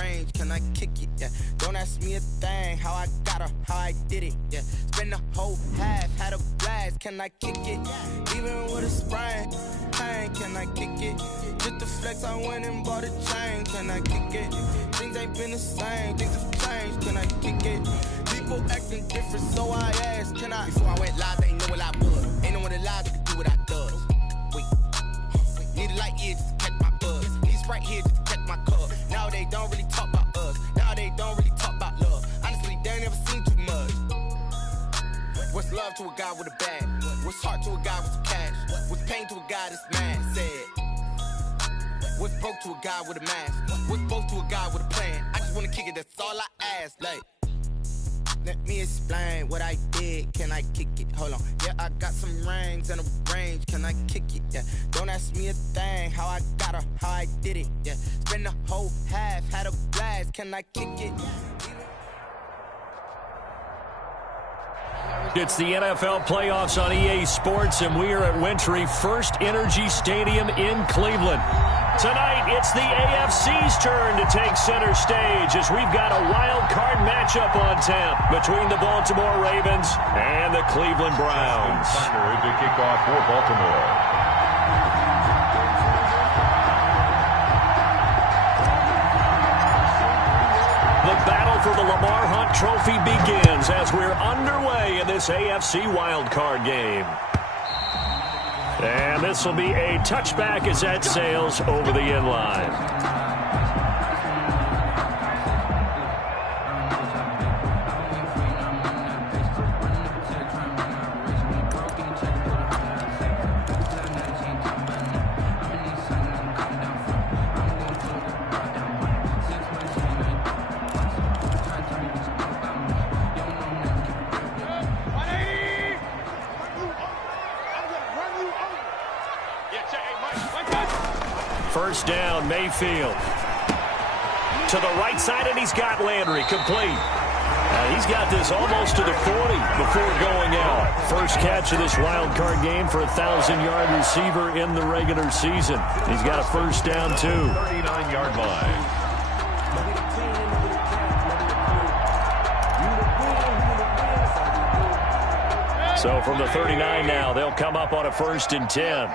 range, can I kick it? Yeah, don't ask me a thing, how I got her, how I did it. Yeah, spend the whole half, had a blast, can I kick it? Even with a sprain, pain, can I kick it? Just the flex, I went and bought a chain, can I kick it? Things ain't been the same, things have changed, can I kick it? People acting different, so I asked, can I? Before I went live, they ain't know what I was. Ain't no one alive that could do what I does. Wait, need a light year just to catch my buzz. Need Sprite here just to catch my cup. Now they don't really talk about us. Now they don't really talk about love. Honestly, they ain't never seen too much. What's love to a guy with a bag? What's heart to a guy with some cash? What's pain to a guy that's mad? Said. What's broke to a guy with a mask? What's both to a guy with a plan? I just wanna kick it, that's all I ask. Like, let me explain what I did. Can I kick it? Hold on. Yeah, I got some rings and a range. Can I kick it? Yeah. Don't ask me a thing. How I got her, how I did it. Yeah. Spend the whole half, had a blast. Can I kick it? It's the NFL playoffs on EA Sports, and we are at Wintry First Energy Stadium in Cleveland. Tonight, it's the AFC's turn to take center stage as we've got a wild card matchup on tap between the Baltimore Ravens and the Cleveland Browns. Thunder to kick off for Baltimore. The battle for the Lamar Hunt Trophy begins as we're underway in this AFC wildcard game. And this will be a touchback as that sails over the inline. First down, Mayfield. To the right side, and he's got Landry complete. He's got this almost to the 40 before going out. First catch of this wild card game for a 1,000-yard receiver in the regular season. He's got a first down, too. 39-yard line. So from the 39 now, they'll come up on a 1st and 10.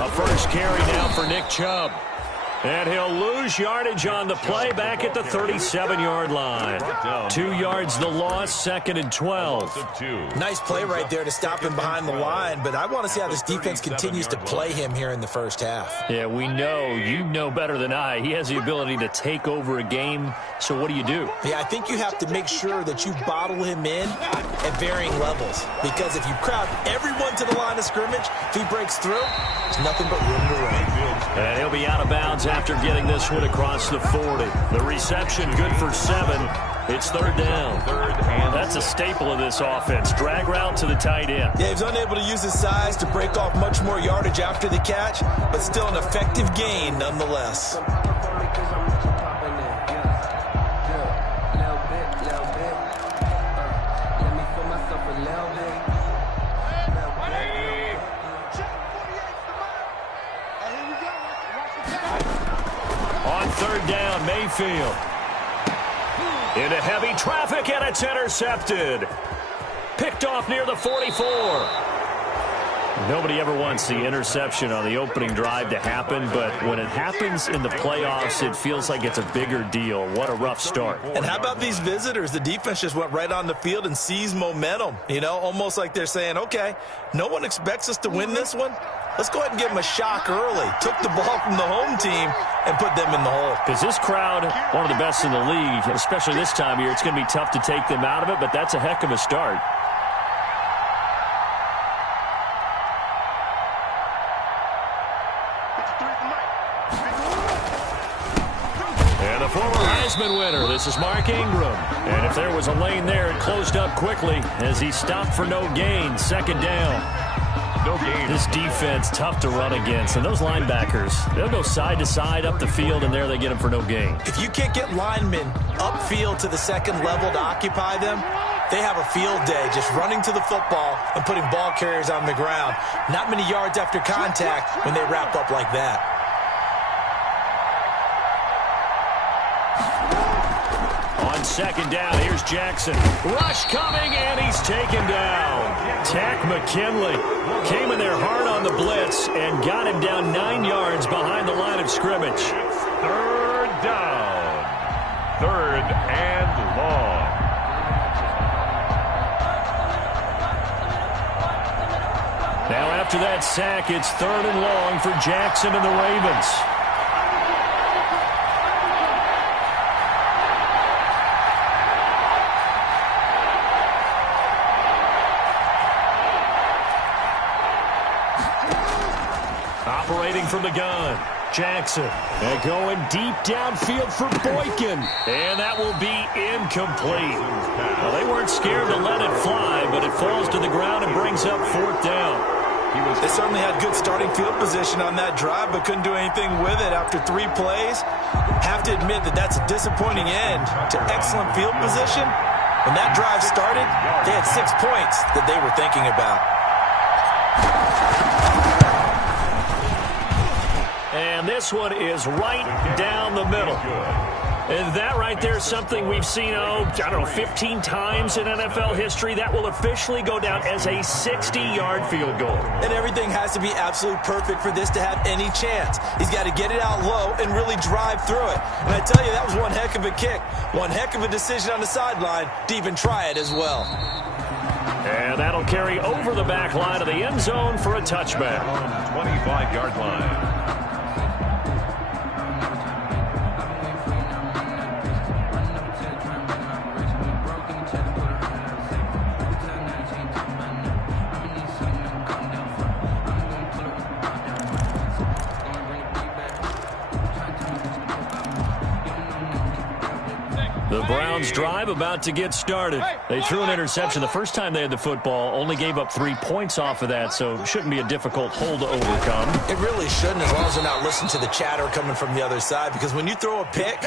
A first carry now for Nick Chubb. And he'll lose yardage on the play back at the 37-yard line. 2 yards the loss, 2nd and 12. Nice play right there to stop him behind the line, but I want to see how this defense continues to play him here in the first half. Yeah, we know, you know better than I, he has the ability to take over a game. So what do? Yeah, I think you have to make sure that you bottle him in at varying levels, because if you crowd everyone to the line of scrimmage, if he breaks through, there's nothing but room to run. And he'll be out of bounds after getting this one across the 40. The reception good for 7. It's 3rd down. That's a staple of this offense. Drag route to the tight end. Yeah, he was unable to use his size to break off much more yardage after the catch, but still an effective gain nonetheless. Down Mayfield into heavy traffic, and it's intercepted. Picked off near the 44. Nobody ever wants the interception on the opening drive to happen, but when it happens in the playoffs, it feels like it's a bigger deal. What a rough start. And how about these visitors? The defense just went right on the field and seized momentum. You know, almost like they're saying, okay, no one expects us to win this one. Let's go ahead and give them a shock early. Took the ball from the home team and put them in the hole. Because this crowd, one of the best in the league, especially this time of year, it's going to be tough to take them out of it, but that's a heck of a start. And the former Heisman winner, this is Mark Ingram. And if there was a lane there, it closed up quickly as he stopped for no gain. 2nd down. This defense, tough to run against. And those linebackers, they'll go side to side up the field, and there they get them for no gain. If you can't get linemen upfield to the second level to occupy them, they have a field day just running to the football and putting ball carriers on the ground. Not many yards after contact when they wrap up like that. On second down, here's Jackson. Rush coming, and he's taken down. Tack McKinley came in there hard on the blitz and got him down 9 yards behind the line of scrimmage. Third down. Third and long. Now after that sack, it's third and long for Jackson and the Ravens. Operating from the gun, Jackson. And going deep downfield for Boykin. And that will be incomplete. Well, they weren't scared to let it fly, but it falls to the ground and brings up fourth down. They certainly had good starting field position on that drive, but couldn't do anything with it after 3 plays. Have to admit that that's a disappointing end to excellent field position. When that drive started, they had 6 points that they were thinking about. And this one is right down the middle. And that right there is something we've seen, 15 times in NFL history. That will officially go down as a 60-yard field goal. And everything has to be absolutely perfect for this to have any chance. He's got to get it out low and really drive through it. And I tell you, that was one heck of a kick. One heck of a decision on the sideline to even try it as well. And that'll carry over the back line of the end zone for a touchback. 25-yard line. The Browns drive about to get started. They threw an interception the first time they had the football, only gave up 3 points off of that, so shouldn't be a difficult hole to overcome. It really shouldn't, as long as they're not listening to the chatter coming from the other side, because when you throw a pick,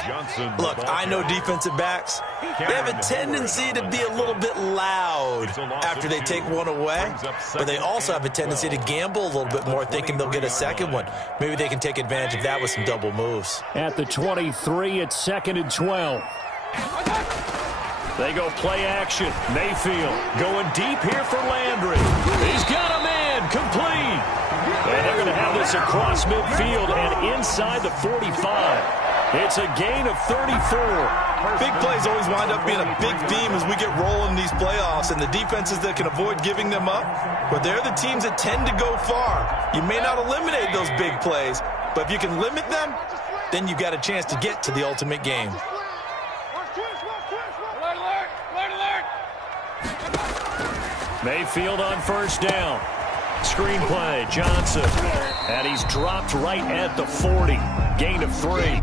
look, I know defensive backs, they have a tendency to be a little bit loud after they take one away, but they also have a tendency to gamble a little bit more, thinking they'll get a second one. Maybe they can take advantage of that with some double moves. At the 23, it's 2nd and 12. They go play action. Mayfield going deep here for Landry. He's got a man complete. And they're going to have this across midfield and inside the 45. It's a gain of 34. Big plays always wind up being a big theme as we get rolling in these playoffs, and the defenses that can avoid giving them up, but they're the teams that tend to go far. You may not eliminate those big plays, but if you can limit them, then you've got a chance to get to the ultimate game. Mayfield on first down. Screenplay, Johnson. And he's dropped right at the 40. Gain of 3.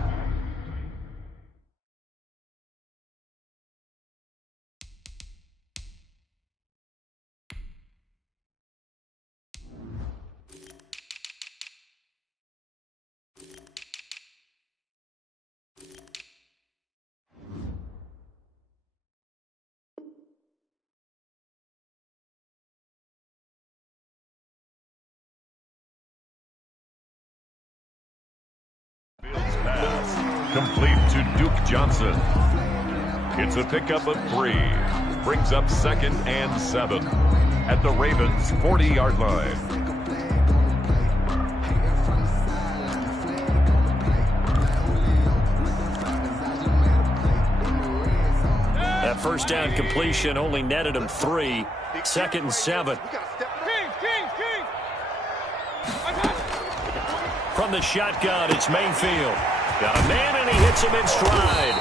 Complete to Duke Johnson. It's a pickup of 3. Brings up 2nd and 7 at the Ravens' 40-yard line. That first down completion only netted him 3. 2nd and 7. From the shotgun, it's Mayfield. Got a man, and he hits him in stride.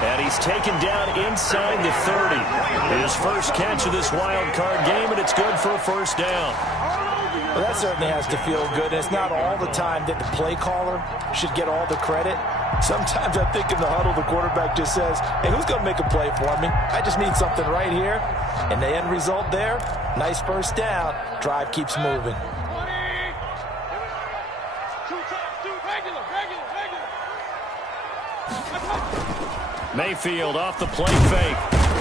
And he's taken down inside the 30. His first catch of this wild card game, and it's good for a first down. Well, that certainly has to feel good. And it's not all the time that the play caller should get all the credit. Sometimes I think in the huddle, the quarterback just says, hey, who's going to make a play for me? I just need something right here. And the end result there, nice first down. Drive keeps moving. Mayfield off the play fake.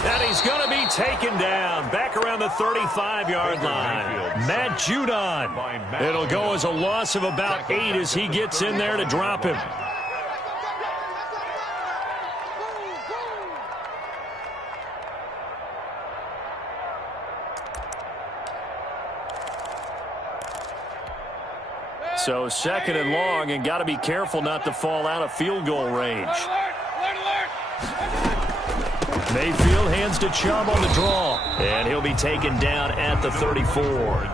And he's going to be taken down back around the 35-yard line. Matt Judon. It'll go as a loss of about 8 as he gets in there to drop him. So 2nd and long, and got to be careful not to fall out of field goal range. Mayfield hands to Chubb on the draw, and he'll be taken down at the 34.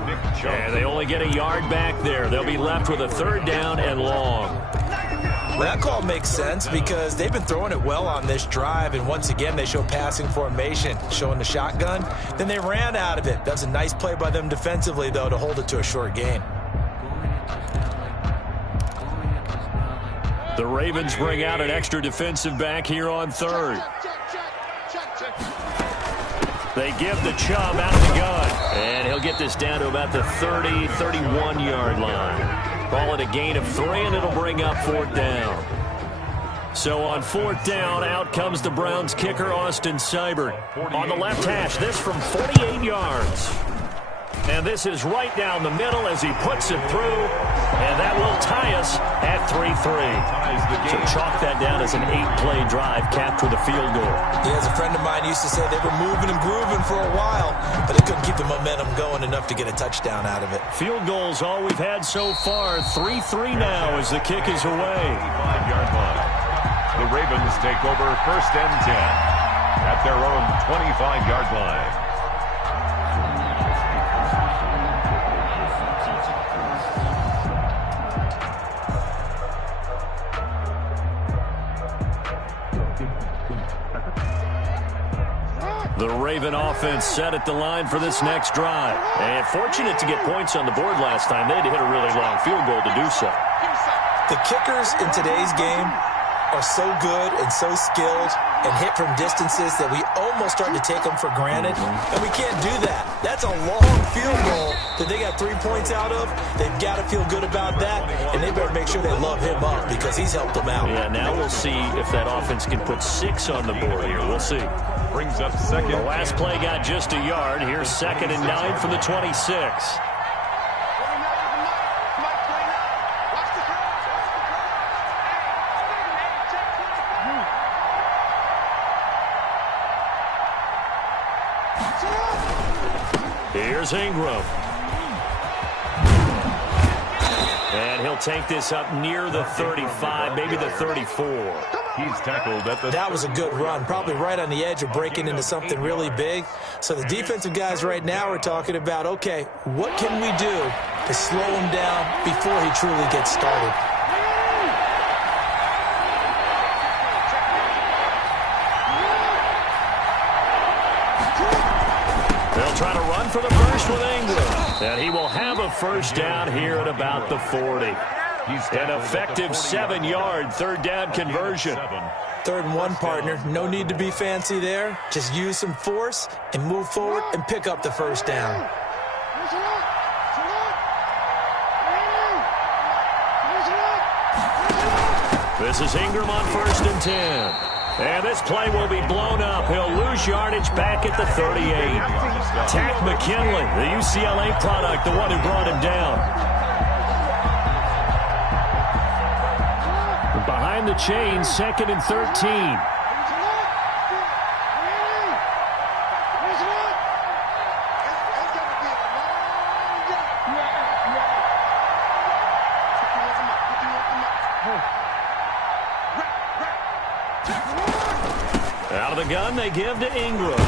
And they only get a yard back there. They'll be left with a 3rd down and long. Well, that call makes sense because they've been throwing it well on this drive, and once again they show passing formation, showing the shotgun. Then they ran out of it. That's a nice play by them defensively, though, to hold it to a short gain. The Ravens bring out an extra defensive back here on 3rd. They give the Chubb out of the gun, and he'll get this down to about the 30, 31-yard line. Call it a gain of 3, and it'll bring up 4th down. So on 4th down, out comes the Browns kicker, Austin Seibert. On the left hash, this from 48 yards. And this is right down the middle as he puts it through, and that will tie us at 3-3. So chalk that down as an 8-play drive capped with a field goal. Yeah, as a friend of mine used to say, they were moving and grooving for a while, but they couldn't keep the momentum going enough to get a touchdown out of it. Field goals all we've had so far. 3-3 now as the kick is away. 5-yard line. The Ravens take over 1st and 10 at their own 25-yard line. The Raven offense set at the line for this next drive. And fortunate to get points on the board last time. They had to hit a really long field goal to do so. The kickers in today's game are so good and so skilled and hit from distances that we almost start to take them for granted. And we can't do that. That's a long field goal that they got 3 points out of. They've got to feel good about that, and they better make sure they love him up because he's helped them out. Yeah, now we'll see if that offense can put 6 on the board here. We'll see. Brings up 2nd. The last play got just a yard. Here's 2nd and 9 from the 26. Here's Ingram. And he'll take this up near the 35, maybe the 34. He's tackled at the... That was a good run, probably right on the edge of breaking into something really big. So the defensive guys right now are talking about, okay, what can we do to slow him down before he truly gets started? They'll try to run for the first with Ingram. And he will have a 1st down here at about the 40. An effective 7-yard 3rd down conversion. 3rd and 1, partner. No need to be fancy there. Just use some force and move forward and pick up the 1st down. This is Ingram on 1st and 10. And this play will be blown up. He'll lose yardage back at the 38. Tack McKinley, the UCLA product, the one who brought him down. Behind the chains, 2nd and 13. Out of the gun, they give to Ingram.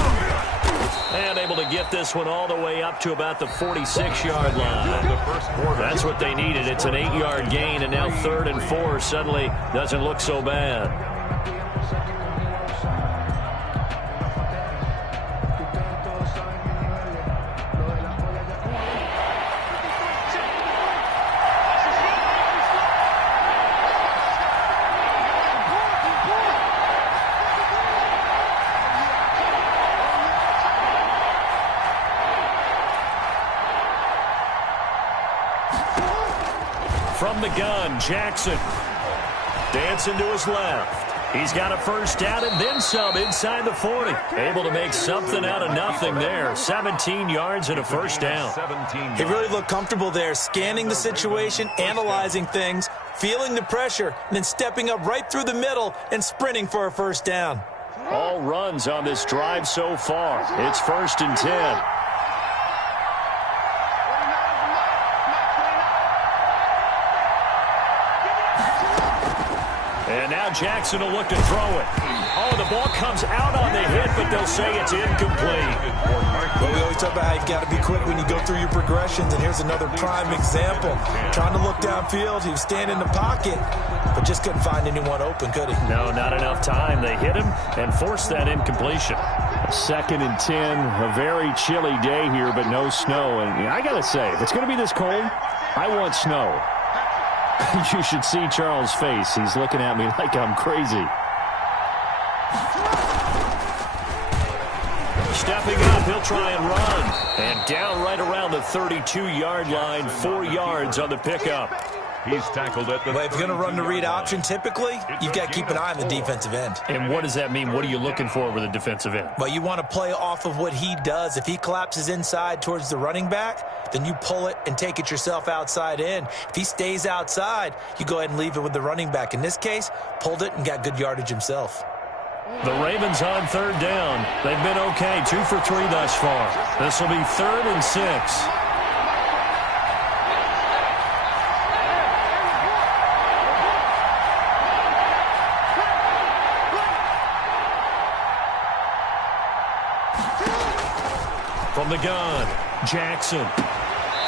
And able to get this one all the way up to about the 46-yard line. That's what they needed. It's an 8-yard gain, and now 3rd and 4 suddenly doesn't look so bad. From the gun, Jackson. Dancing to his left. He's got a first down and then some inside the 40. Able to make something out of nothing there. 17 yards and a first down. He really looked comfortable there, scanning the situation, analyzing things, feeling the pressure, and then stepping up right through the middle and sprinting for a first down. All runs on this drive so far. It's 1st and 10. And now Jackson will look to throw it. Oh, the ball comes out on the hit, but they'll say it's incomplete. Well, we always talk about how you've got to be quick when you go through your progressions, and here's another prime example. Trying to look downfield, he was standing in the pocket, but just couldn't find anyone open, could he? No, not enough time. They hit him and forced that incompletion. 2nd and 10, a very chilly day here, but no snow. And I got to say, if it's going to be this cold, I want snow. You should see Charles' face. He's looking at me like I'm crazy. Stepping up, he'll try and run. And down right around the 32-yard line, 4 yards on the pickup. He's tackled at the Well, if you're going to run the read option, typically, you've got to keep an eye on the defensive end. And what does that mean? What are you looking for with the defensive end? Well, you want to play off of what he does. If he collapses inside towards the running back, then you pull it and take it yourself outside in. If he stays outside, you go ahead and leave it with the running back. In this case, pulled it and got good yardage himself. The Ravens on 3rd down. They've been okay, 2 for 3 thus far. This will be 3rd and 6. From the gun, Jackson.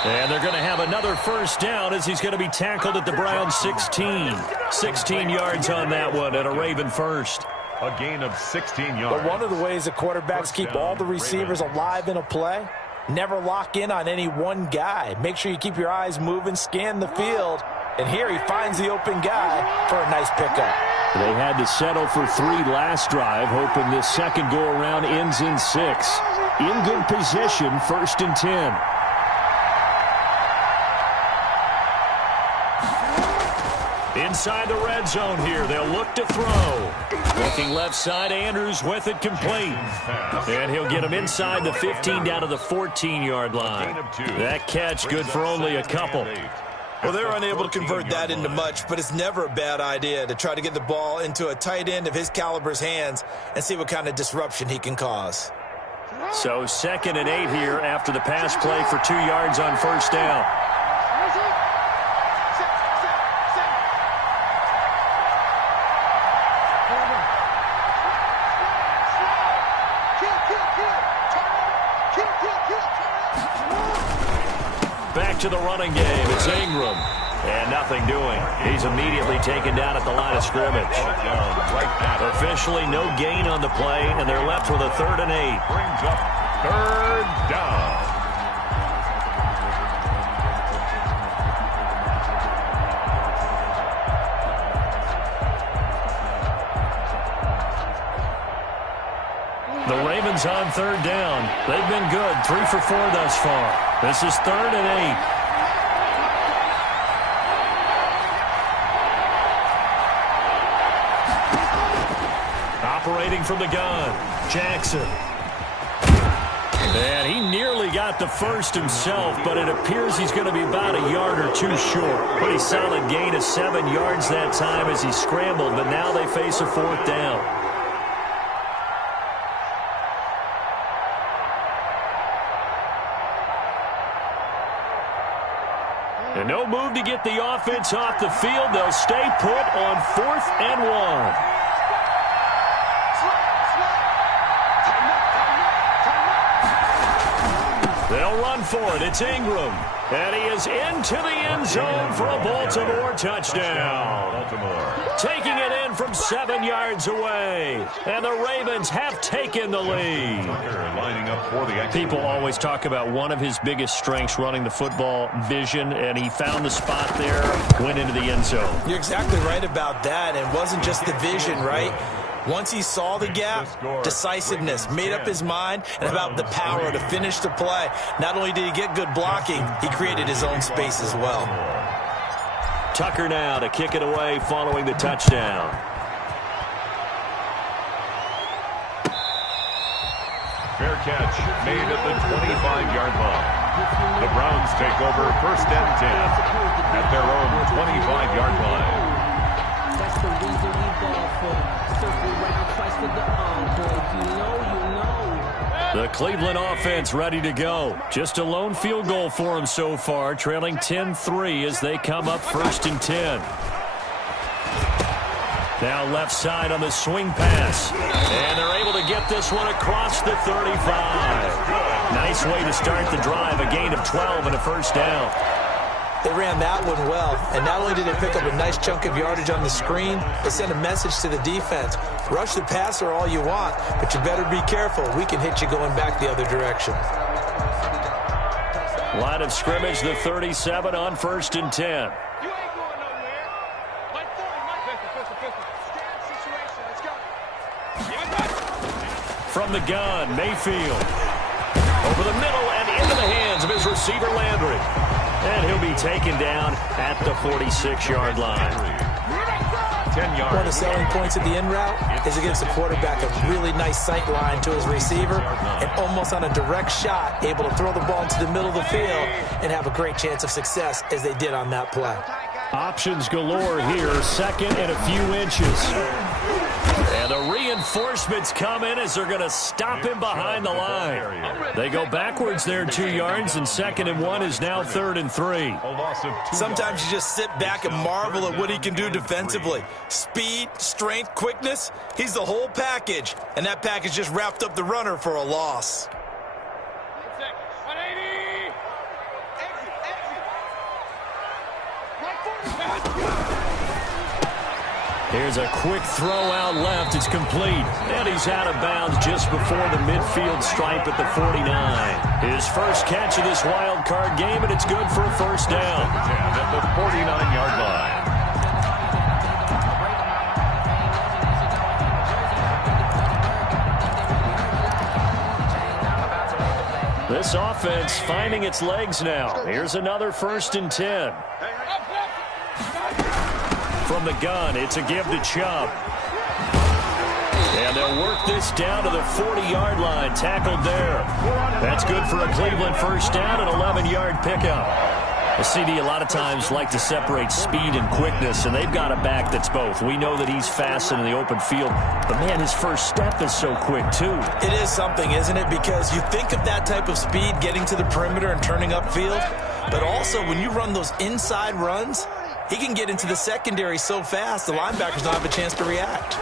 And they're going to have another first down as he's going to be tackled at the Browns 16. 16 yards on that one and a Raven first. A gain of 16 yards. But one of the ways that quarterbacks keep all the receivers alive in a play, never lock in on any one guy. Make sure you keep your eyes moving, scan the field. And here he finds the open guy for a nice pickup. They had to settle for 3 last drive, hoping this second go-around ends in 6. In good position, 1st and 10. Inside the red zone here, they'll look to throw. Looking left side, Andrews with it complete. And he'll get him inside the 15 down to the 14-yard line. That catch good for only a couple. Well, they're unable to convert that into much, but it's never a bad idea to try to get the ball into a tight end of his caliber's hands and see what kind of disruption he can cause. So 2nd and 8 here after the pass play for 2 yards on first down. Back to the running game. It's Ingram. And nothing doing. He's immediately taken down at the line of scrimmage. Officially no gain on the play, and they're left with a 3rd and 8. Brings up 3rd down. The Ravens on 3rd down. They've been good. 3 for 4 thus far. This is 3rd and 8. Operating from the gun, Jackson. And he nearly got the first himself, but it appears he's going to be about a yard or 2 short. Pretty solid gain of 7 yards that time as he scrambled, but now they face a 4th down. And no move to get the offense off the field. They'll stay put on 4th and 1. They'll run for it. It's Ingram. And he is into the end zone for a Baltimore touchdown. Taking it in from 7 yards away. And the Ravens have taken the lead. People always talk about one of his biggest strengths running the football, vision, and he found the spot there, went into the end zone. You're exactly right about that. It wasn't just the vision, right? Once he saw the gap, decisiveness, made up his mind, and about the power to finish the play. Not only did he get good blocking, he created his own space as well. Tucker now to kick it away following the touchdown. Fair catch made at the 25-yard line. The Browns take over 1st and 10 at their own 25-yard line. That's the reason we ball for. Circle round twice for the encore. You know. The Cleveland offense ready to go. Just a lone field goal for them so far, trailing 10-3 as they come up 1st and 10. Now left side on the swing pass. And they're able to get this one across the 35. Nice way to start the drive. A gain of 12 and a 1st down. They ran that one well, and not only did they pick up a nice chunk of yardage on the screen, they sent a message to the defense. Rush the passer all you want, but you better be careful. We can hit you going back the other direction. Line of scrimmage, the 37 on 1st and 10. From the gun, Mayfield. Over the middle and into the hands of his receiver, Landry. And he'll be taken down at the 46-yard line. 10 yards. One of the selling points of the in route is it gives the quarterback a really nice sight line to his receiver and almost on a direct shot, able to throw the ball into the middle of the field and have a great chance of success as they did on that play. Options galore here, 2nd and a few inches. And the reinforcements come in as they're going to stop him behind the line. They go backwards there 2 yards, and 2nd and 1 is now 3rd and 3. Sometimes you just sit back and marvel at what he can do defensively. Speed, strength, quickness, he's the whole package. And that package just wrapped up the runner for a loss. Here's a quick throw out left. It's complete. And he's out of bounds just before the midfield stripe at the 49. His first catch of this wild card game, and it's good for a 1st down. At the 49-yard line. This offense finding its legs now. Here's another 1st and 10. From the gun, it's a give to Chubb. And they'll work this down to the 40-yard line, tackled there. That's good for a Cleveland 1st down, an 11-yard pickup. The CD a lot of times like to separate speed and quickness, and they've got a back that's both. We know that he's fast in the open field, but man, his first step is so quick too. It is something, isn't it? Because you think of that type of speed getting to the perimeter and turning upfield, but also when you run those inside runs, he can get into the secondary so fast, the linebackers don't have a chance to react.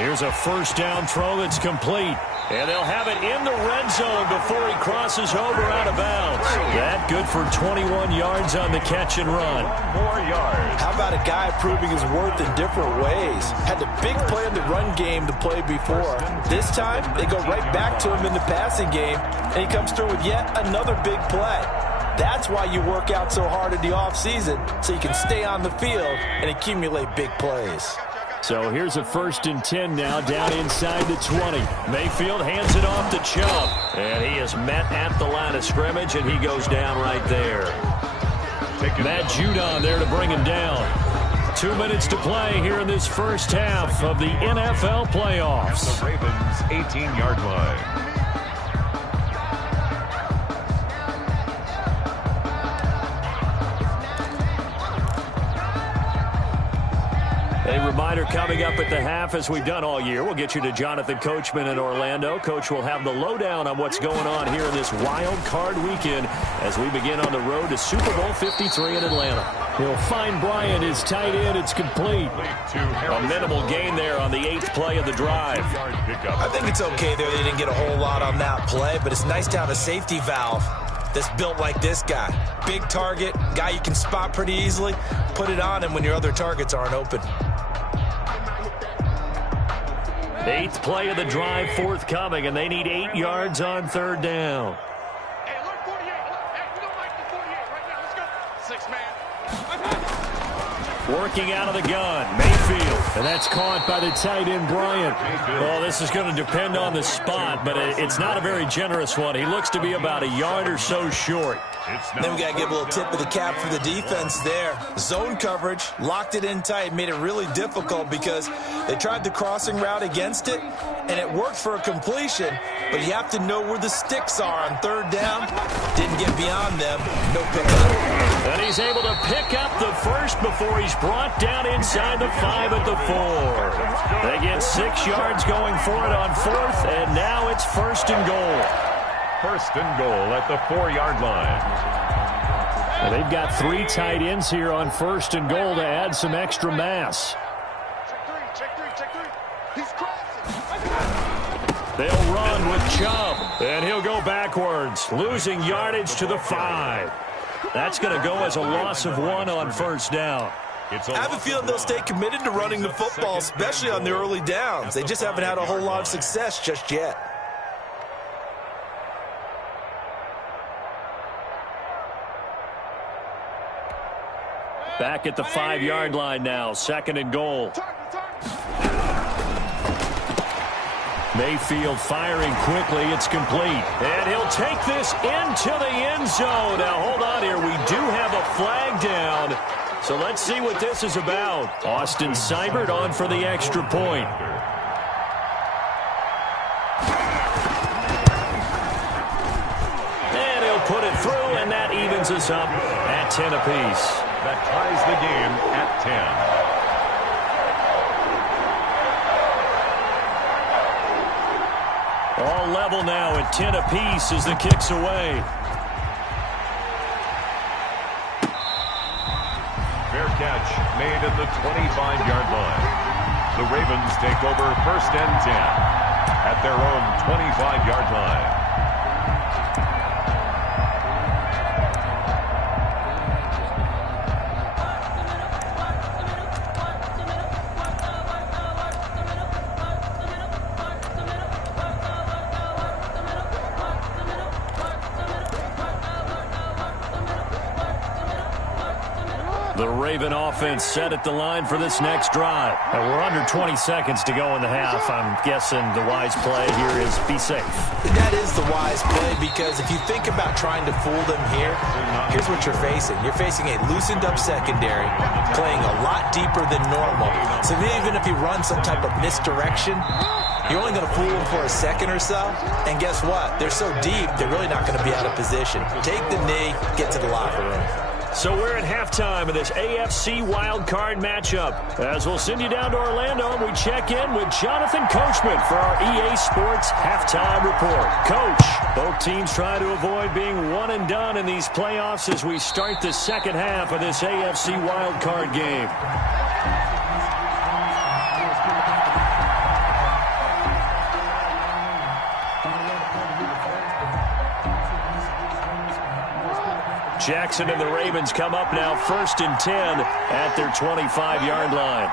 Here's a 1st down throw that's complete. And they'll have it in the red zone before he crosses over out of bounds. That good for 21 yards on the catch and run. 4 yards. How about a guy proving his worth in different ways? Had the big play in the run game to play before. This time, they go right back to him in the passing game, and he comes through with yet another big play. That's why you work out so hard in the offseason, so you can stay on the field and accumulate big plays. So here's a 1st and 10 now, down inside the 20. Mayfield hands it off to Chubb. And he is met at the line of scrimmage, and he goes down right there. Matt Judon there to bring him down. 2 minutes to play here in this first half of the NFL playoffs. The Ravens' 18-yard line. A reminder coming up at the half, as we've done all year. We'll get you to Jonathan Coachman in Orlando. Coach will have the lowdown on what's going on here in this wild card weekend as we begin on the road to Super Bowl 53 in Atlanta. He'll find Bryant, his tight end. It's complete. A minimal gain there on the 8th play of the drive. I think it's okay there. They didn't get a whole lot on that play, but it's nice to have a safety valve that's built like this guy. Big target, guy you can spot pretty easily. Put it on him when your other targets aren't open. 8th play of the drive forthcoming, and they need 8 yards on 3rd down. Hey, look, 48. Hey, you don't like the 48 right now. Let's go. 6 man. Working out of the gun, Mayfield. And that's caught by the tight end, Bryant. Well, this is going to depend on the spot, but it's not a very generous one. He looks to be about a yard or so short. Then we got to give a little tip of the cap for the defense there. Zone coverage, locked it in tight, made it really difficult because they tried the crossing route against it, and it worked for a completion, but you have to know where the sticks are on third down. Didn't get beyond them. No pickup. And he's able to pick up the first before he's brought down inside the 5 at the 4. They get 6 yards going for it on 4th, and now it's 1st and goal. 1st and goal at the 4-yard line. And they've got 3 tight ends here on 1st and goal to add some extra mass. They'll run with Chubb, and he'll go backwards, losing yardage to the 5. That's going to go as a loss of 1 on 1st down. I have a feeling they'll stay committed to running the football, especially on the early downs. They just haven't had a whole lot of success just yet. Back at the 5-yard line now, 2nd and goal. Mayfield firing quickly. It's complete. And he'll take this into the end zone. Now, hold on here. We do have a flag down. So let's see what this is about. Austin Seibert on for the extra point. And he'll put it through, and that evens us up at 10 apiece. That ties the game at 10. All level now at 10 apiece as the kick's away. Fair catch made at the 25-yard line. The Ravens take over 1st and 10 at their own 25-yard line. The Raven offense set at the line for this next drive. And we're under 20 seconds to go in the half. I'm guessing the wise play here is be safe. That is the wise play because if you think about trying to fool them here, here's what you're facing. You're facing a loosened up secondary, playing a lot deeper than normal. So even if you run some type of misdirection, you're only going to fool them for a second or so. And guess what? They're so deep, they're really not going to be out of position. Take the knee, get to the locker room. So we're at halftime of this AFC wildcard matchup. As we'll send you down to Orlando, and we check in with Jonathan Coachman for our EA Sports Halftime Report. Coach, both teams try to avoid being one and done in these playoffs as we start the second half of this AFC wildcard game. Jackson and the Ravens come up now 1st and 10 at their 25-yard line.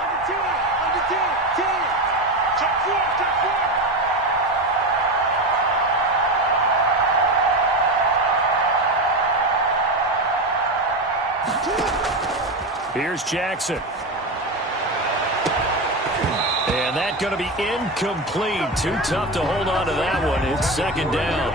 Here's Jackson. And that's going to be incomplete. Too tough to hold on to that one. It's 2nd down.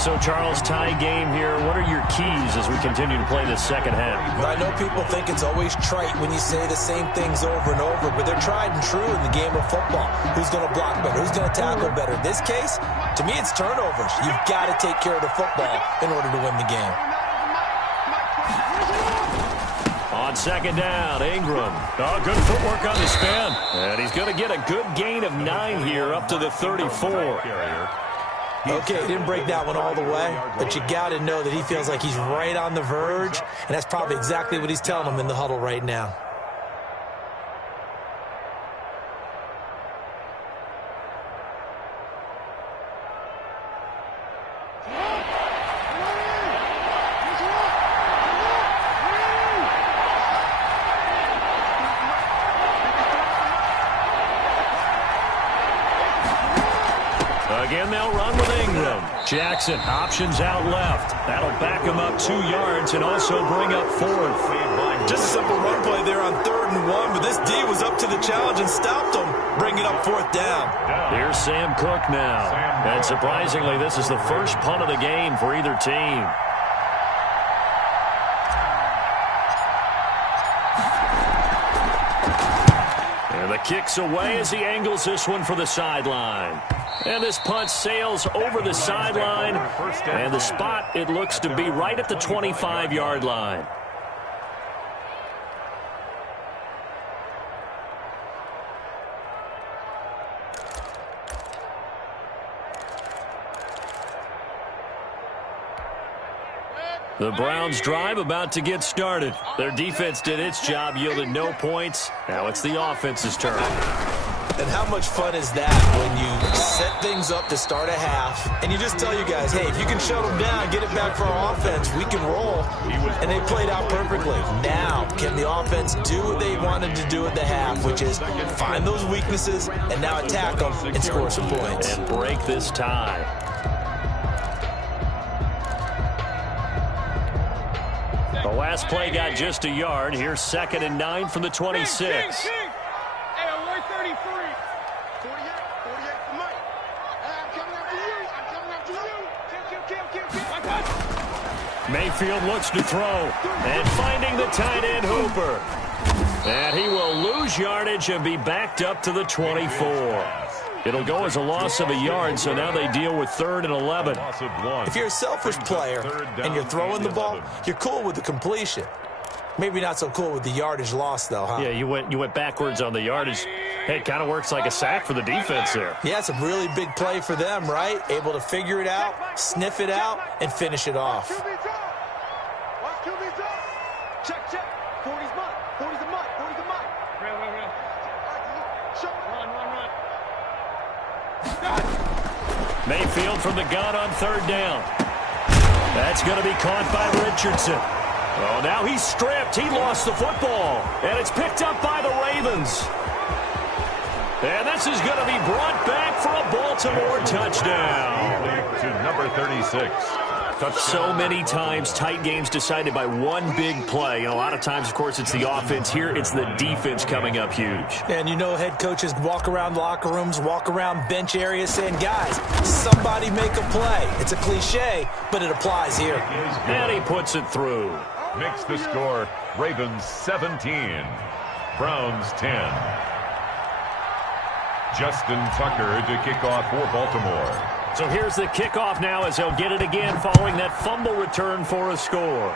So, Charles, tie game here. What are your keys as we continue to play this second half? I know people think it's always trite when you say the same things over and over, but they're tried and true in the game of football. Who's going to block better? Who's going to tackle better? In this case, to me, it's turnovers. You've got to take care of the football in order to win the game. On 2nd down, Ingram. Oh, good footwork on the spin. And he's going to get a good gain of 9 here up to the 34. Okay, didn't break that one all the way, but you got to know that he feels like he's right on the verge, and that's probably exactly what he's telling them in the huddle right now. Again, they'll run with Ingram. Jackson, options out left. That'll back him up 2 yards and also bring up 4th. Just a simple run play there on 3rd and 1, but this D was up to the challenge and stopped them, bringing up 4th down. Here's Sam Cook now. And surprisingly, this is the first punt of the game for either team. And the kick's away as he angles this one for the sideline. And this punt sails over the sideline. And the spot, it looks to be right at the 25-yard line. The Browns' drive about to get started. Their defense did its job, yielded no points. Now it's the offense's turn. And how much fun is that when you set things up to start a half, and you just tell you guys, hey, if you can shut them down, get it back for our offense, we can roll. And they played out perfectly. Now, can the offense do what they wanted to do at the half, which is find those weaknesses and now attack them and score some points. And break this tie. The last play got just a yard. Here's 2nd and 9 from the 26. Mayfield looks to throw. And finding the tight end Hooper. And he will lose yardage and be backed up to the 24. It'll go as a loss of a yard, so now they deal with 3rd and 11. If you're a selfish player and you're throwing the ball, you're cool with the completion. Maybe not so cool with the yardage loss, though, huh? Yeah, you went backwards on the yardage. Hey, it kind of works like a sack for the defense there. Yeah, it's a really big play for them, right? Able to figure it out, sniff it out, and finish it off. Check. 40's mud. 40's a mud. 40's a mud. Run. Mayfield from the gun on 3rd down. That's going to be caught by Richardson. Oh, now he's stripped. He lost the football. And it's picked up by the Ravens. And this is going to be brought back for a Baltimore touchdown. To number 36. So many times, tight games decided by one big play. And a lot of times, of course, it's the offense. Here, it's the defense coming up huge. And you know head coaches walk around locker rooms, walk around bench areas saying, guys, somebody make a play. It's a cliche, but it applies here. And he puts it through. Makes the score Ravens 17, Browns 10. Justin Tucker to kick off for Baltimore. So here's the kickoff now as he'll get it again following that fumble return for a score.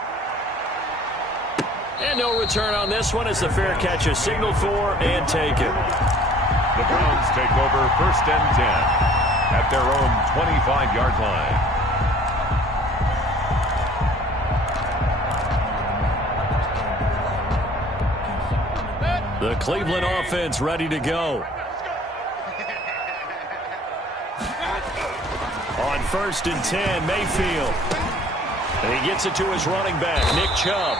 And no return on this one as the fair catch is signaled for and taken. The Browns take over 1st and 10 at their own 25-yard line. The Cleveland offense ready to go. On 1st and 10, Mayfield. And he gets it to his running back, Nick Chubb.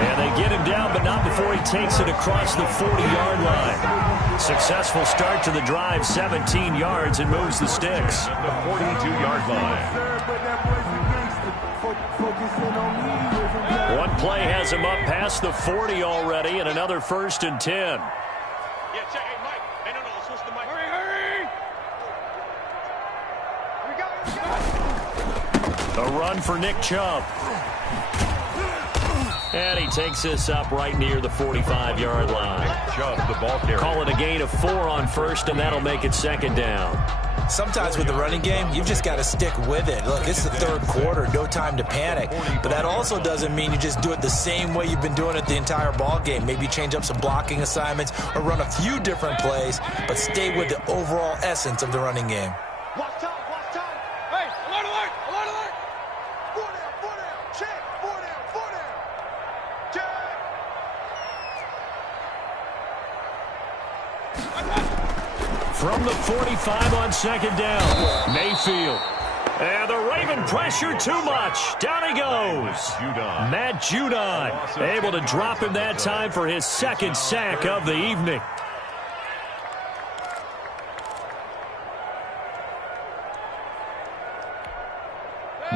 And they get him down, but not before he takes it across the 40-yard line. Successful start to the drive, 17 yards, and moves the sticks. At the 42-yard line. One play has him up past the 40 already, and another 1st and 10. Yeah, check. Hey, Mike. Hey, no, switch the mic. Hurry. A run for Nick Chubb. And he takes this up right near the 45-yard line. Chubb, the ball carrier. Call it a gain of 4 on 1st, and that'll make it 2nd down. Sometimes with the running game, you've just got to stick with it. Look, it's the 3rd quarter, no time to panic. But that also doesn't mean you just do it the same way you've been doing it the entire ball game. Maybe change up some blocking assignments or run a few different plays, but stay with the overall essence of the running game. Watch time. Hey, alert. 4 down. Check. 4 down. Check. From the 45 on 2nd down, Mayfield. And the Raven pressure too much. Down he goes. Matt Judon able to drop him that time for his 2nd sack of the evening.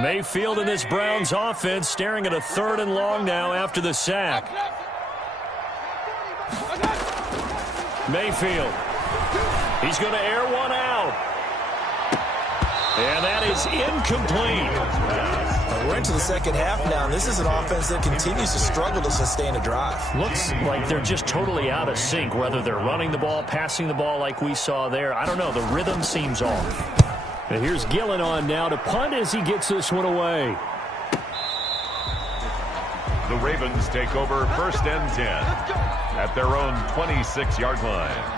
Mayfield and this Browns offense staring at a 3rd and long now after the sack. Mayfield. He's going to air one out. And that is incomplete. We're into the second half now, and this is an offense that continues to struggle to sustain a drive. Looks like they're just totally out of sync, whether they're running the ball, passing the ball like we saw there. I don't know. The rhythm seems off. And here's Gillen on now to punt as he gets this one away. The Ravens take over 1st and 10 at their own 26-yard line.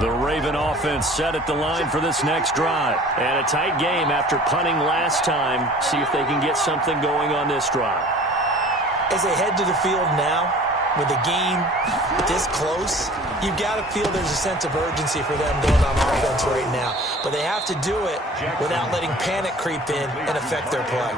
The Raven offense set at the line for this next drive. And a tight game after punting last time. See if they can get something going on this drive. As they head to the field now, with the game this close, you've got to feel there's a sense of urgency for them going on offense right now. But they have to do it without letting panic creep in and affect their play.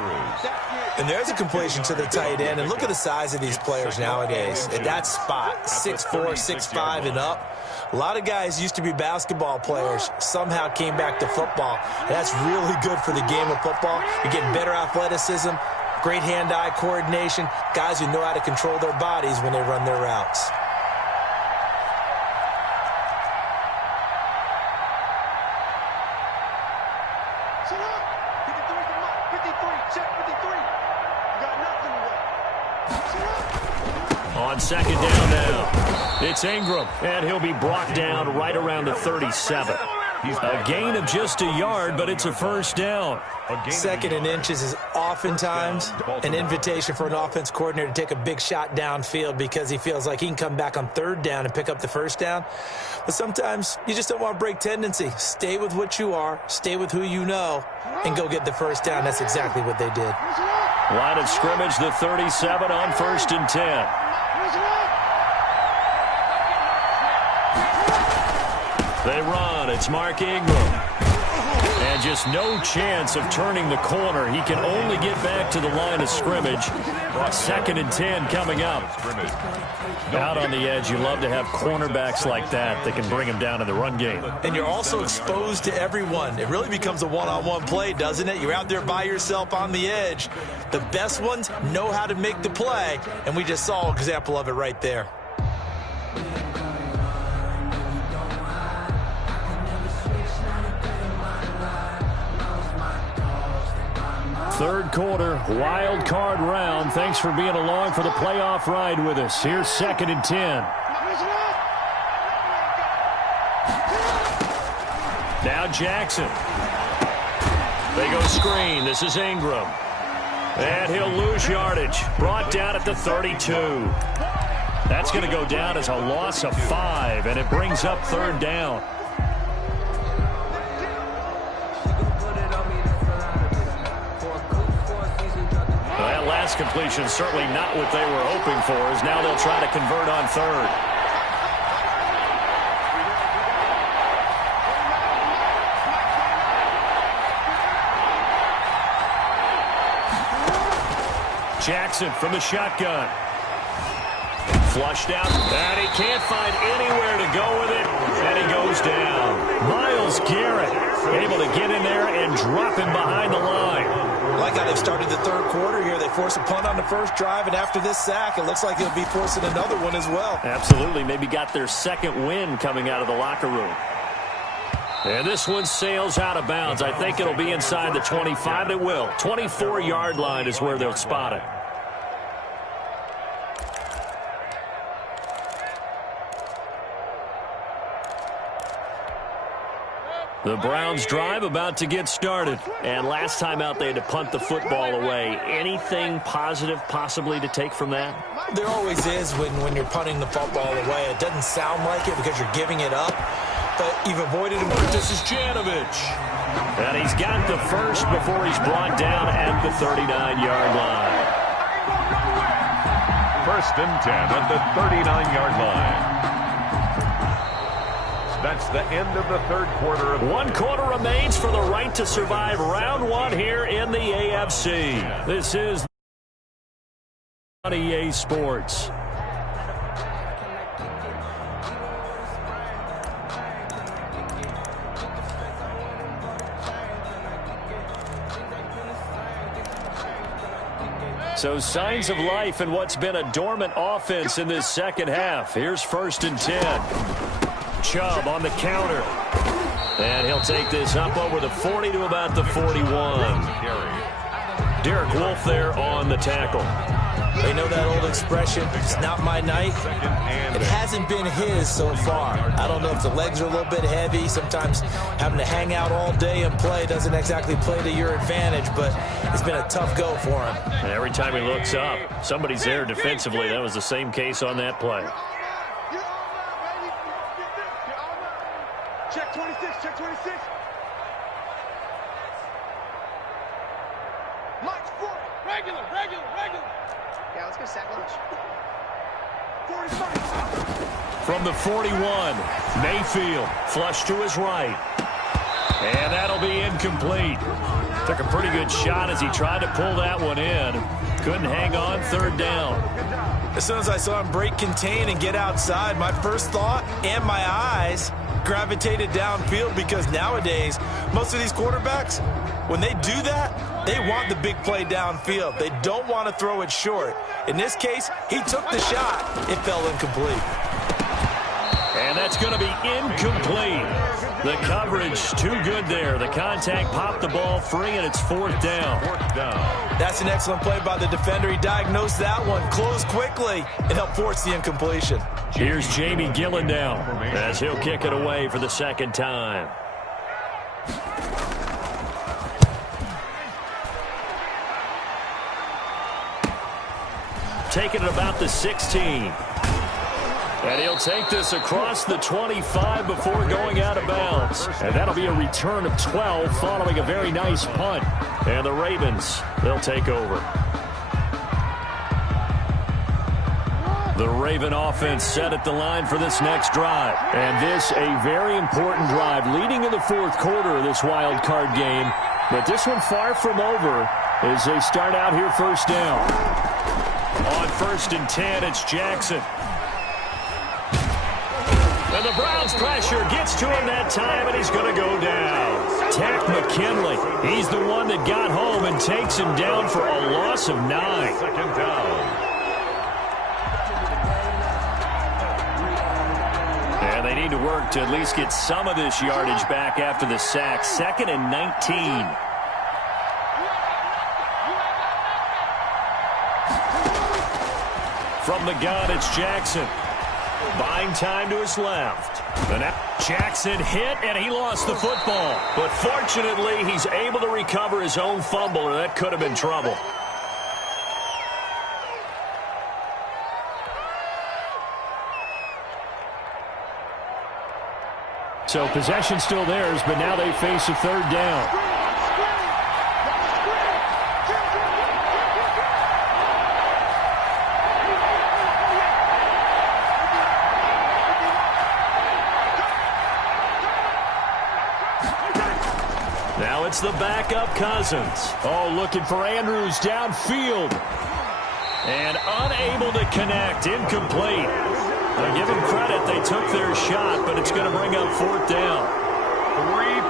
And there's a completion to the tight end. And look at the size of these players nowadays. At that spot, 6'4", 6'5", and up. A lot of guys used to be basketball players, somehow came back to football. And that's really good for the game of football. You're getting better athleticism, great hand-eye coordination, guys who know how to control their bodies when they run their routes. On 2nd down now, it's Ingram, and he'll be brought down right around the 37. A gain of just a yard, but it's a 1st down. 2nd and inches is oftentimes an invitation for an offense coordinator to take a big shot downfield because he feels like he can come back on 3rd down and pick up the 1st down. But sometimes you just don't want to break tendency. Stay with what you are, stay with who you know, and go get the 1st down. That's exactly what they did. Line of scrimmage, the 37 on 1st and 10. They run. It's Mark Ingram. And just no chance of turning the corner. He can only get back to the line of scrimmage. 2nd and 10 coming up. Out on the edge, you love to have cornerbacks like that can bring him down in the run game. And you're also exposed to everyone. It really becomes a one-on-one play, doesn't it? You're out there by yourself on the edge. The best ones know how to make the play, and we just saw an example of it right there. 3rd quarter, wild card round. Thanks for being along for the playoff ride with us. Here's 2nd and 10. Now Jackson. They go screen. This is Ingram. And he'll lose yardage. Brought down at the 32. That's going to go down as a loss of 5, and it brings up 3rd down. That last completion certainly not what they were hoping for, as now they'll try to convert on 3rd. Jackson from the shotgun. Flushed out, and he can't find anywhere to go with it, and he goes down. Myles Garrett able to get in there and drop him behind the line. Like how they've started the 3rd quarter here. They force a punt on the 1st drive, and after this sack, it looks like they'll be forcing another one as well. Absolutely. Maybe got their 2nd win coming out of the locker room. And this one sails out of bounds. I think it'll be inside the 25. It will. 24-yard line is where they'll spot it. The Browns drive about to get started. And last time out, they had to punt the football away. Anything positive possibly to take from that? There always is when you're punting the football away. It doesn't sound like it because you're giving it up, but you've avoided him. This is Janovich. And he's got the 1st before he's brought down at the 39-yard line. 1st and 10 at the 39-yard line. That's the end of the 3rd quarter. 1 quarter remains for the right to survive round 1 here in the AFC. This is EA Sports. So signs of life in what's been a dormant offense in this second half. Here's 1st and 10. Chubb on the counter. And he'll take this up over the 40 to about the 41. Derek Wolfe there on the tackle. They know that old expression, it's not my night. It hasn't been his so far. I don't know if the legs are a little bit heavy. Sometimes having to hang out all day and play doesn't exactly play to your advantage, but it's been a tough go for him. And every time he looks up, somebody's there defensively. That was the same case on that play. Check 26, check 26. Mike's 40. Regular. Yeah, let's go sack lunch. 45. From the 41, Mayfield flush to his right. And that'll be incomplete. Took a pretty good shot as he tried to pull that one in. Couldn't hang on, 3rd down. As soon as I saw him break contain and get outside, my first thought and my eyes gravitated downfield, because nowadays, most of these quarterbacks, when they do that, they want the big play downfield. They don't want to throw it short. In this case, he took the shot. It fell incomplete. And that's going to be incomplete. The coverage too good there. The contact popped the ball free, and it's 4th down. That's an excellent play by the defender. He diagnosed that one, closed quickly, and helped force the incompletion. Here's Jamie Gillen now as he'll kick it away for the 2nd time. Taking it about the 16. And he'll take this across the 25 before going out of bounds. And that'll be a return of 12 following a very nice punt. And the Ravens, they'll take over. The Raven offense set at the line for this next drive. And this a very important drive leading in the 4th quarter of this wild card game. But this one far from over as they start out here 1st down. On 1st and 10, it's Jackson. And the Browns pressure gets to him that time, and he's going to go down. Tack McKinley, he's the one that got home and takes him down for a loss of 9. 2nd down. And they need to work to at least get some of this yardage back after the sack. 2nd and 19. From the gun, it's Jackson. Buying time to his left. And Jackson hit, and he lost the football. But fortunately, he's able to recover his own fumble, or that could have been trouble. So possession still theirs, but now they face a 3rd down. Now it's the backup Cousins. Oh, looking for Andrews downfield. And unable to connect. Incomplete. Now give them credit. They took their shot, but it's going to bring up 4th down.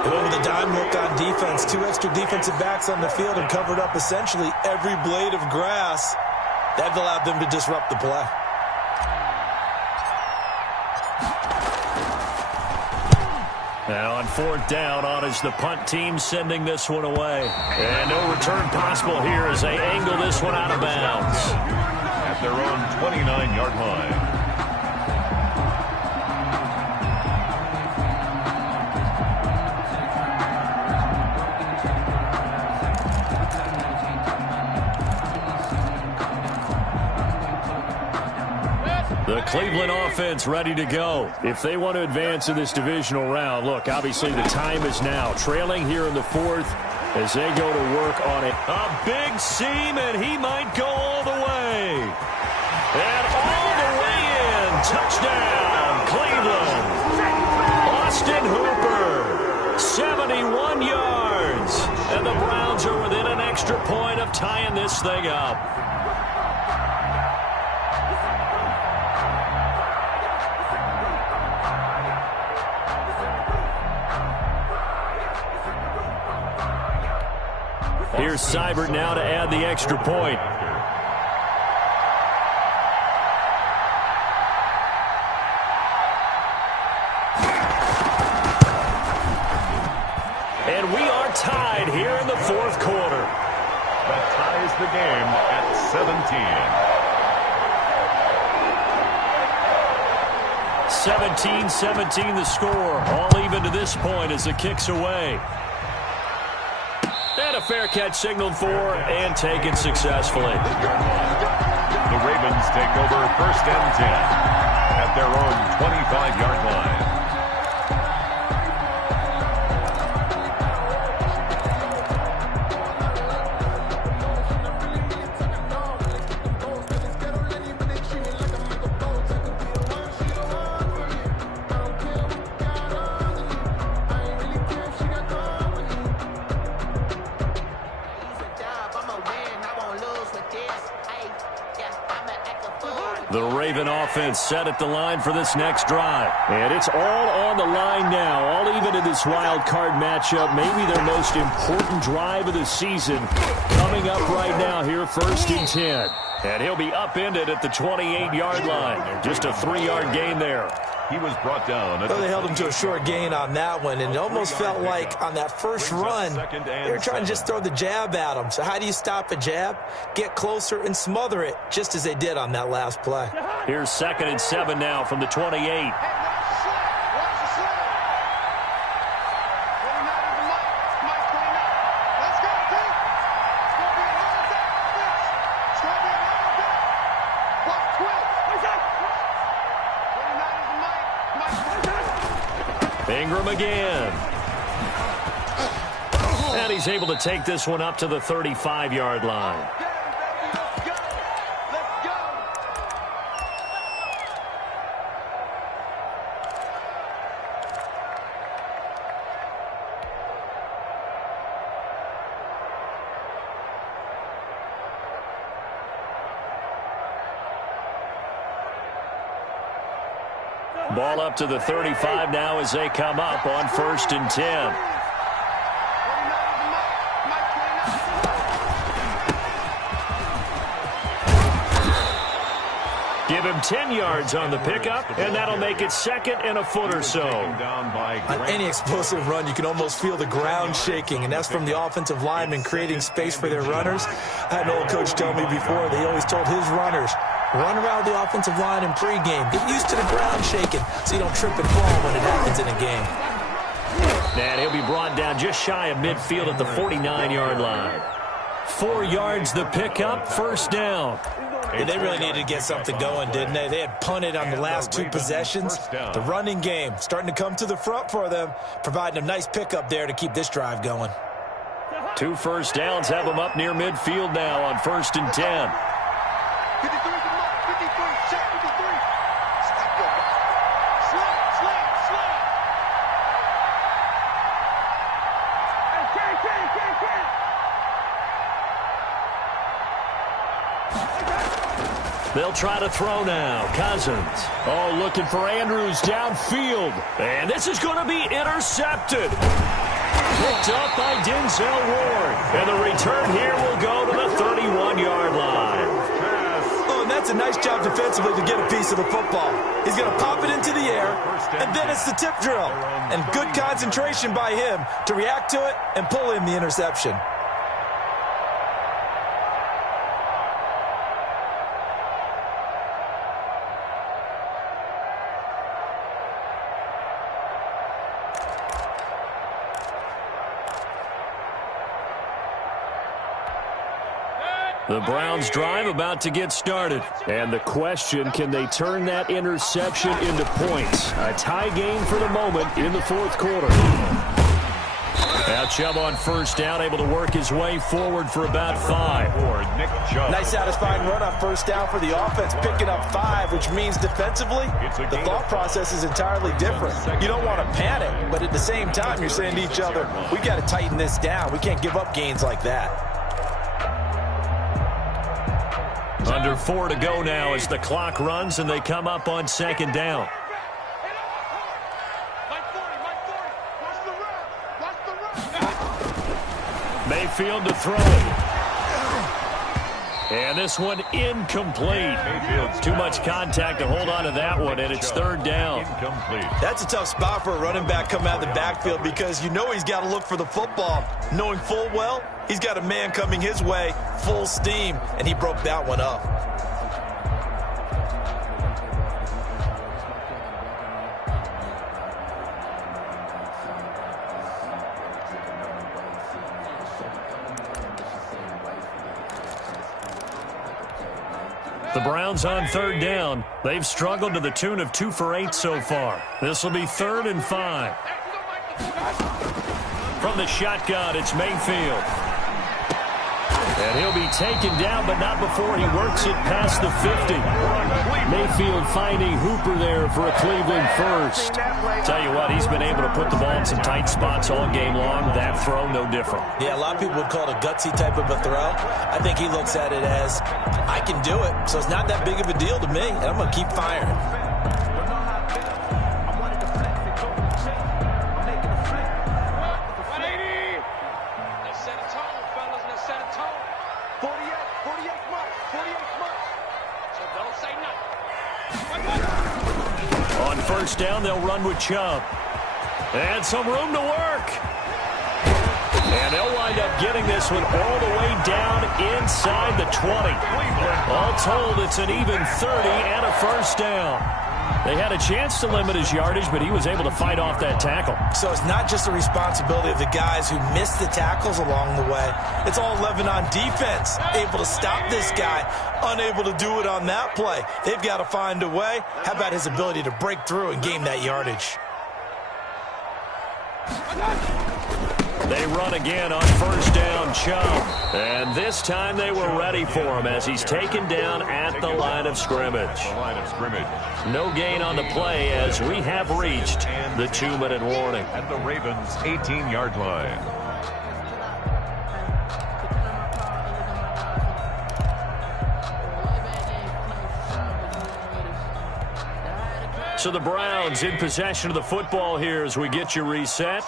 Over the dime look on defense. 2 extra defensive backs on the field and covered up essentially every blade of grass. That allowed them to disrupt the play. Now on 4th down, on is the punt team sending this one away. And no return possible here as they angle this one out of bounds. At their own 29-yard line. The Cleveland offense ready to go. If they want to advance in this divisional round, look, obviously the time is now. Trailing here in the 4th as they go to work on it. A big seam, and he might go all the way. And all the way in. Touchdown, Cleveland. Austin Hooper, 71 yards. And the Browns are within an extra point of tying this thing up. Here's Seibert now to add the extra point. are tied here in the fourth quarter. That ties the game at 17. 17-17 the score. All even to this point as the kick's away. And a fair catch signaled for and taken successfully. The Ravens take over 1st and 10 at their own 25-yard line. The Raven offense set at the line for this next drive. And it's all on the line now, all even in this wild card matchup. Maybe their most important drive of the season coming up right now here, 1st and 10. And he'll be upended at the 28-yard line. Just a 3-yard gain there. He was brought down. Well, they held him to a short gain on that one, and it almost felt like on that first run, they were trying to just throw the jab at him. So how do you stop a jab? Get closer and smother it, just as they did on that last play. Here's 2nd and 7 now from the 28. Ingram again. And he's able to take this one up to the 35-yard line. Ball up to the 35 now as they come up on 1st and 10. Give him 10 yards on the pickup, and that'll make it 2nd and a foot or so. On any explosive run, you can almost feel the ground shaking, and that's from the offensive linemen creating space for their runners. I had an old coach tell me before, they always told his runners, run around the offensive line in pregame. Get used to the ground shaking so you don't trip and fall when it happens in a game. And he'll be brought down just shy of midfield at the 49-yard line. 4 yards the pickup, 1st down. Yeah, they really needed to get something going, didn't they? They had punted on the last 2 possessions. The running game starting to come to the front for them, providing a nice pickup there to keep this drive going. 2 first downs have them up near midfield now on 1st and 10. 53 to mark, 53, check 53. Stop your ball. Slide. Hey, They'll try to throw now. Cousins. Oh, looking for Andrews downfield. And this is going to be intercepted. Picked up by Denzel Ward. And the return here will go to the 31-yard line. Oh, and that's a nice job defensively to get a piece of the football. He's going to pop it into the air, and then it's the tip drill. And good concentration by him to react to it and pull in the interception. The Browns drive about to get started. And the question, can they turn that interception into points? A tie game for the moment in the fourth quarter. Now Chubb on 1st down, able to work his way forward for about 5. Nice satisfying run on 1st down for the offense, picking up 5, which means defensively, the thought process is entirely different. You don't want to panic, but at the same time, you're saying to each other, we got to tighten this down. We can't give up gains like that. Under 4 to go now as the clock runs and they come up on 2nd down. Mayfield to throw. And this one incomplete. Too much contact to hold on to that one, and it's third down. Incomplete. That's a tough spot for a running back coming out of the backfield because you know he's got to look for the football, knowing full well he's got a man coming his way, full steam, and he broke that one up. The Browns on third down. They've struggled to the tune of 2 for 8 so far. This will be 3rd and 5. From the shotgun, it's Mayfield. And he'll be taken down, but not before he works it past the 50. Mayfield finding Hooper there for a Cleveland first. Tell you what, he's been able to put the ball in some tight spots all game long. That throw, no different. Yeah, a lot of people would call it a gutsy type of a throw. I think he looks at it as, I can do it, so it's not that big of a deal to me, and I'm going to keep firing. On first down, they'll run with Chubb. And some room to work. And they'll wind up getting this one all the way down inside the 20. All told, it's an even 30 and a first down. They had a chance to limit his yardage, but he was able to fight off that tackle. So it's not just the responsibility of the guys who missed the tackles along the way. It's all 11 on defense, able to stop this guy, unable to do it on that play. They've got to find a way. How about his ability to break through and gain that yardage? They run again on first down, Chubb. And this time they were ready for him as he's taken down at the line of scrimmage. No gain on the play as we have reached the 2-minute warning. At the Ravens' 18-yard line. So the Browns in possession of the football here as we get you reset.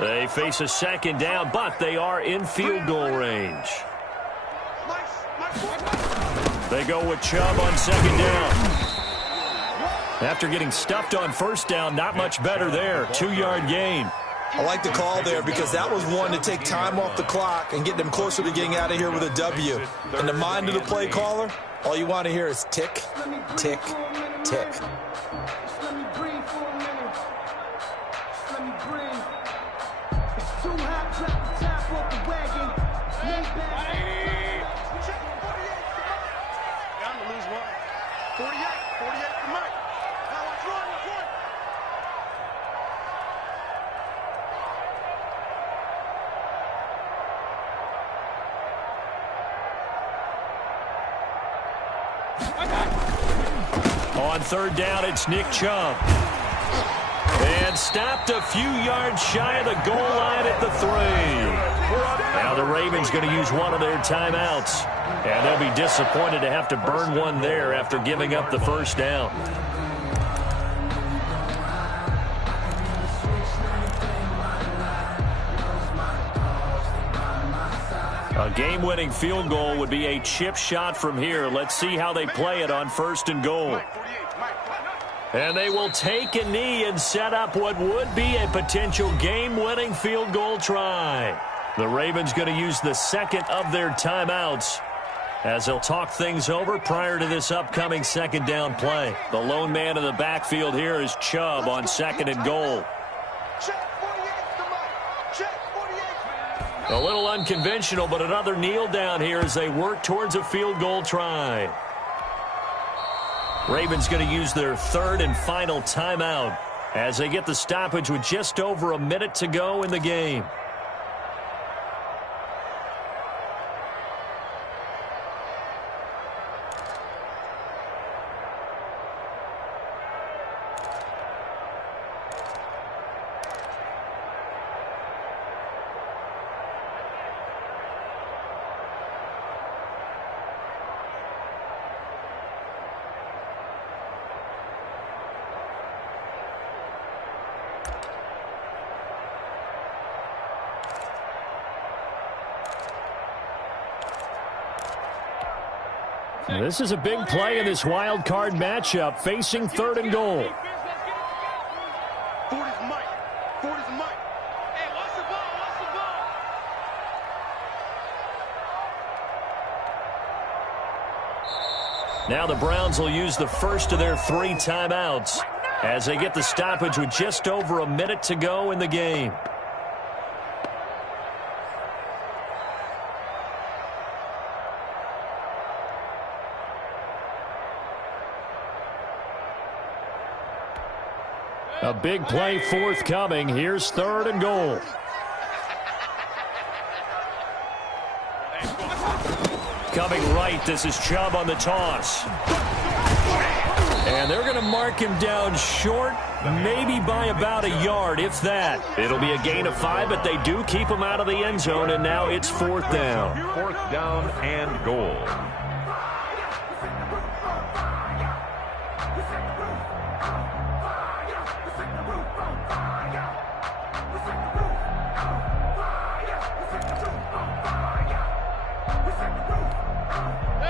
They face a second down, but they are in field goal range. They go with Chubb on second down. After getting stuffed on first down, not much better there. 2-yard gain. I like the call there because that was one to take time off the clock and get them closer to getting out of here with a W. In the mind of the play caller, all you want to hear is tick, tick, tick. On third down, it's Nick Chubb. And stopped a few yards shy of the goal line at the 3. Now the Ravens going to use one of their timeouts. And they'll be disappointed to have to burn one there after giving up the first down. A game-winning field goal would be a chip shot from here. Let's see how they play it on first and goal. And they will take a knee and set up what would be a potential game-winning field goal try. The Ravens going to use the second of their timeouts as they'll talk things over prior to this upcoming second down play. The lone man in the backfield here is Chubb on second and goal. A little unconventional, but another kneel down here as they work towards a field goal try. Ravens going to use their third and final timeout as they get the stoppage with just over a minute to go in the game. This is a big play in this wild card matchup, facing 3rd and goal. Ford is Mike. Ford is Mike. Hey, watch the ball. Watch the ball. Now the Browns will use the first of their 3 timeouts as they get the stoppage with just over a minute to go in the game. A big play forthcoming. Here's 3rd and goal. Coming right, this is Chubb on the toss. And they're going to mark him down short, maybe by about a yard, if that. It'll be a gain of 5, but they do keep him out of the end zone, and now it's 4th down. 4th down and goal.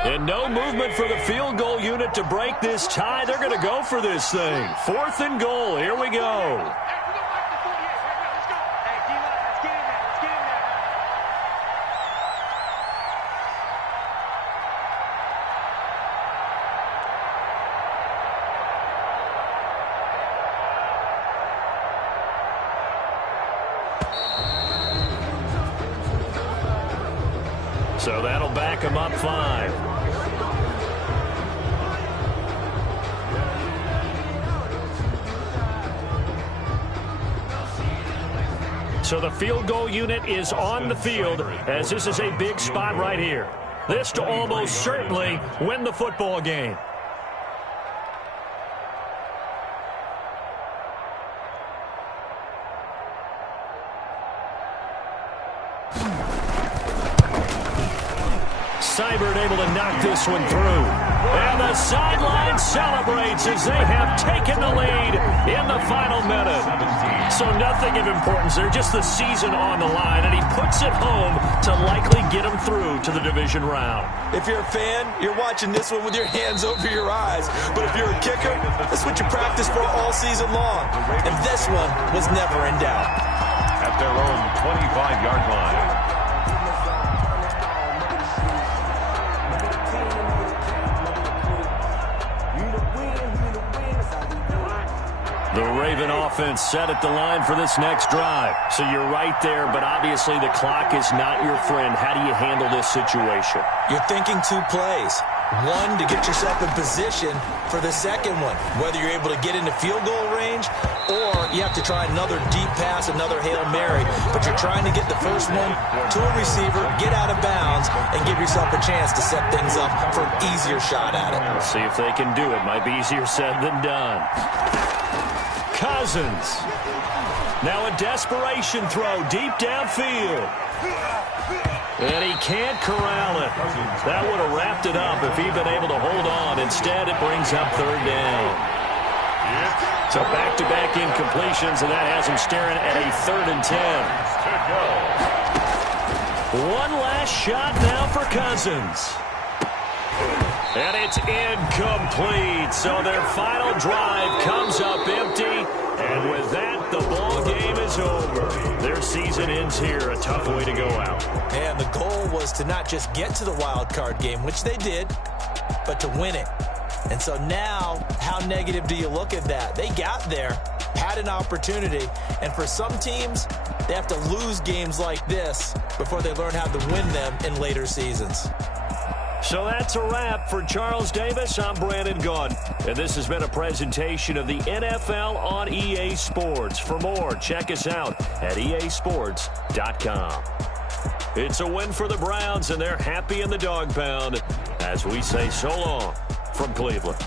And no movement for the field goal unit to break this tie. They're going to go for this thing. 4th and goal. Here we go. So that'll back him up 5. So the field goal unit is on the field as this is a big spot right here. This to almost certainly win the football game. Seibert able to knock this one through. And the sideline celebrates as they have taken the lead in the final minute. So nothing of importance there, just the season on the line, and he puts it home to likely get him through to the division round. If you're a fan, you're watching this one with your hands over your eyes. But if you're a kicker, that's what you practice for all season long. And this one was never in doubt. At their own 25-yard line. The Raven offense set at the line for this next drive. So you're right there, but obviously the clock is not your friend. How do you handle this situation? You're thinking 2 plays. One, to get yourself in position for the second one, whether you're able to get into field goal range or you have to try another deep pass, another Hail Mary. But you're trying to get the first one to a receiver, get out of bounds, and give yourself a chance to set things up for an easier shot at it. Let's see if they can do it. Might be easier said than done. Cousins. Now a desperation throw deep downfield. And he can't corral it. That would have wrapped it up if he'd been able to hold on. Instead, it brings up 3rd down. So back-to-back incompletions, and that has him staring at a 3rd and 10. One last shot now for Cousins. And it's incomplete. So their final drive comes up empty. And with that, the ball game is over. Their season ends here. A tough way to go out. And the goal was to not just get to the wild card game, which they did, but to win it. And so now, how negative do you look at that? They got there, had an opportunity, and for some teams, they have to lose games like this before they learn how to win them in later seasons. So that's a wrap for Charles Davis. I'm Brandon Gaudin, and this has been a presentation of the NFL on EA Sports. For more, check us out at easports.com. It's a win for the Browns, and they're happy in the dog pound as we say so long from Cleveland.